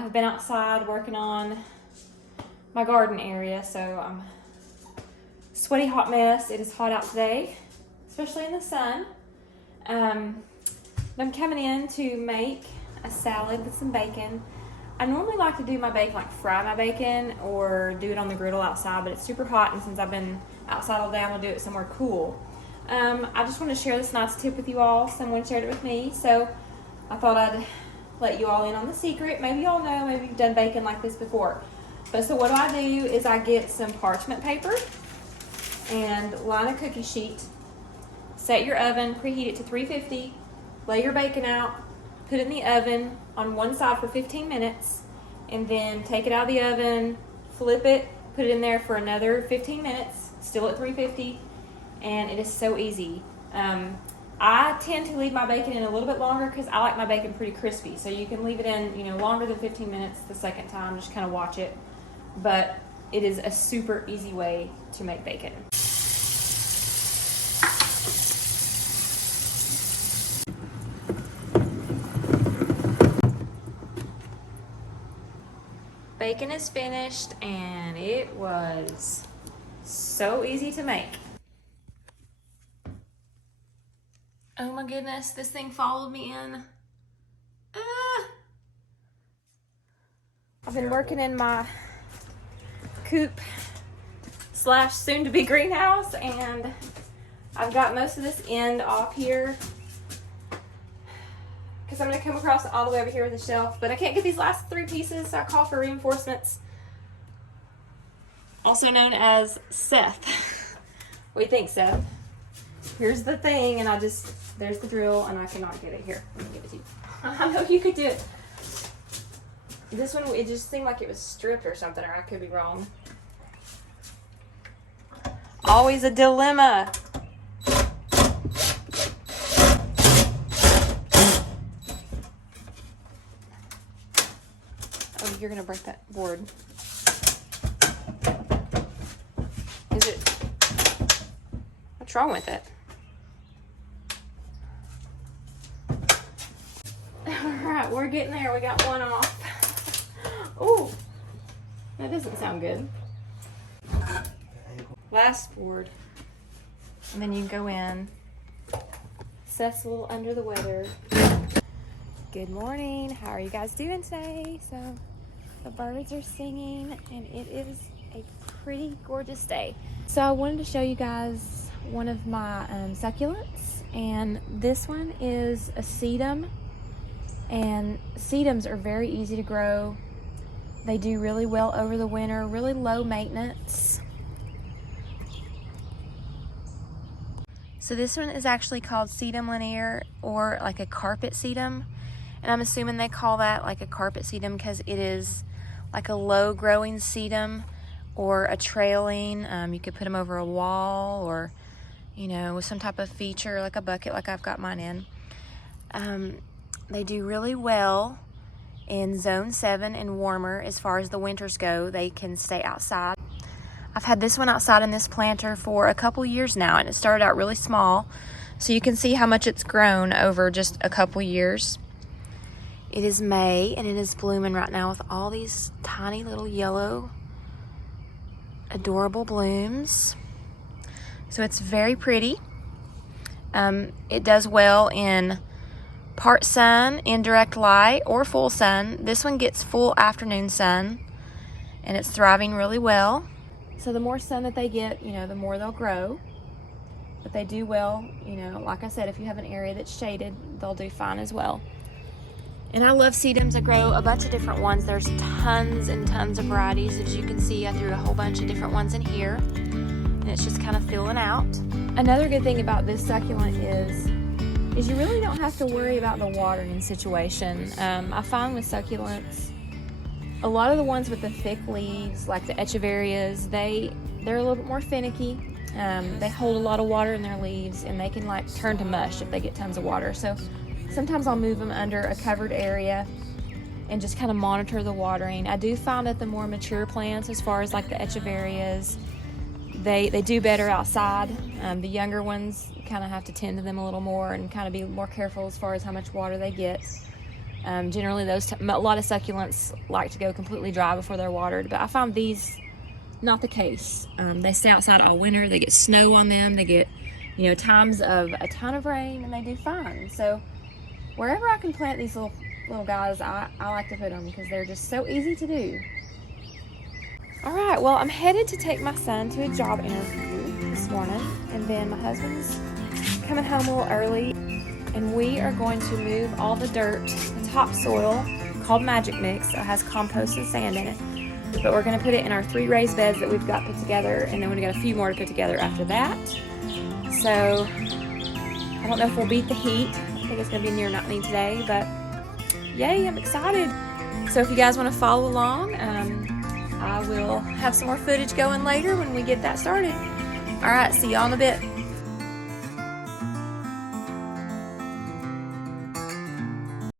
I've been outside working on my garden area, so I'm a sweaty hot mess. It is hot out today, especially in the sun. I'm coming in to make a salad with some bacon. I normally like to do my bacon, like fry my bacon or do it on the griddle outside, but it's super hot, and since I've been outside all day, I'm gonna do it somewhere cool. I just want to share this nice tip with you all. Someone shared it with me, so I thought I'd let you all in on the secret. Maybe y'all know, maybe you've done bacon like this before. But so what I do is I get some parchment paper and line a cookie sheet, set your oven, preheat it to 350, lay your bacon out, put it in the oven on one side for 15 minutes, and then take it out of the oven, flip it, put it in there for another 15 minutes, still at 350, and it is so easy. I tend to leave my bacon in a little bit longer because I like my bacon pretty crispy. So you can leave it in, longer than 15 minutes the second time, just kind of watch it. But it is a super easy way to make bacon. Bacon is finished, and it was so easy to make. Oh my goodness, this thing followed me in. I've been working in my coop / soon to be greenhouse, and I've got most of this end off here because I'm going to come across all the way over here with the shelf, but I can't get these last 3 pieces, so I call for reinforcements, also known as Seth. What do you think, Seth? Here's the thing, and there's the drill, and I cannot get it here. Let me give it to you. I know you could do it. This one, it just seemed like it was stripped or something, or I could be wrong. Always a dilemma. Oh, you're gonna break that board. Is it? What's wrong with it? Alright, we're getting there. We got one off. Oh, that doesn't sound good. Last board. And then you can go in. Seth's a little under the weather. Good morning. How are you guys doing today? So the birds are singing, and it is a pretty gorgeous day. So I wanted to show you guys one of my succulents, and this one is a sedum. And sedums are very easy to grow. They do really well over the winter, really low maintenance. So this one is actually called sedum lineare, or like a carpet sedum. And I'm assuming they call that like a carpet sedum because it is like a low growing sedum or a trailing. You could put them over a wall, or, with some type of feature like a bucket like I've got mine in. They do really well in zone 7 and warmer as far as the winters go. They can stay outside. I've had this one outside in this planter for a couple years now, and it started out really small. So you can see how much it's grown over just a couple years. It is May, and it is blooming right now with all these tiny little yellow, adorable blooms. So it's very pretty. It does well in part sun, indirect light, or full sun. This one gets full afternoon sun, and it's thriving really well. So the more sun that they get, the more they'll grow. But they do well, like I said, if you have an area that's shaded, they'll do fine as well. And I love sedums. I grow a bunch of different ones. There's tons and tons of varieties. As you can see, I threw a whole bunch of different ones in here, and it's just kind of filling out. Another good thing about this succulent is you really don't have to worry about the watering situation. I find with succulents, a lot of the ones with the thick leaves, like the echeverias, they're a little bit more finicky. They hold a lot of water in their leaves, and they can turn to mush if they get tons of water. So sometimes I'll move them under a covered area and just kind of monitor the watering. I do find that the more mature plants, as far as like the echeverias, they do better outside. The younger ones, you kind of have to tend to them a little more and kind of be more careful as far as how much water they get. Generally, a lot of succulents like to go completely dry before they're watered, but I found these not the case. They stay outside all winter. They get snow on them. They get, times of a ton of rain, and they do fine. So wherever I can plant these little guys, I like to put them because they're just so easy to do. All right, well, I'm headed to take my son to a job interview this morning, and then my husband's coming home a little early, and we are going to move all the dirt, the topsoil called Magic Mix. It has compost and sand in it, but we're going to put it in our 3 raised beds that we've got put together, and then we've got a few more to put together after that. So I don't know if we'll beat the heat. I think it's going to be near 90 today, but yay, I'm excited. So if you guys want to follow along, I will have some more footage going later when we get that started. All right, see y'all in a bit.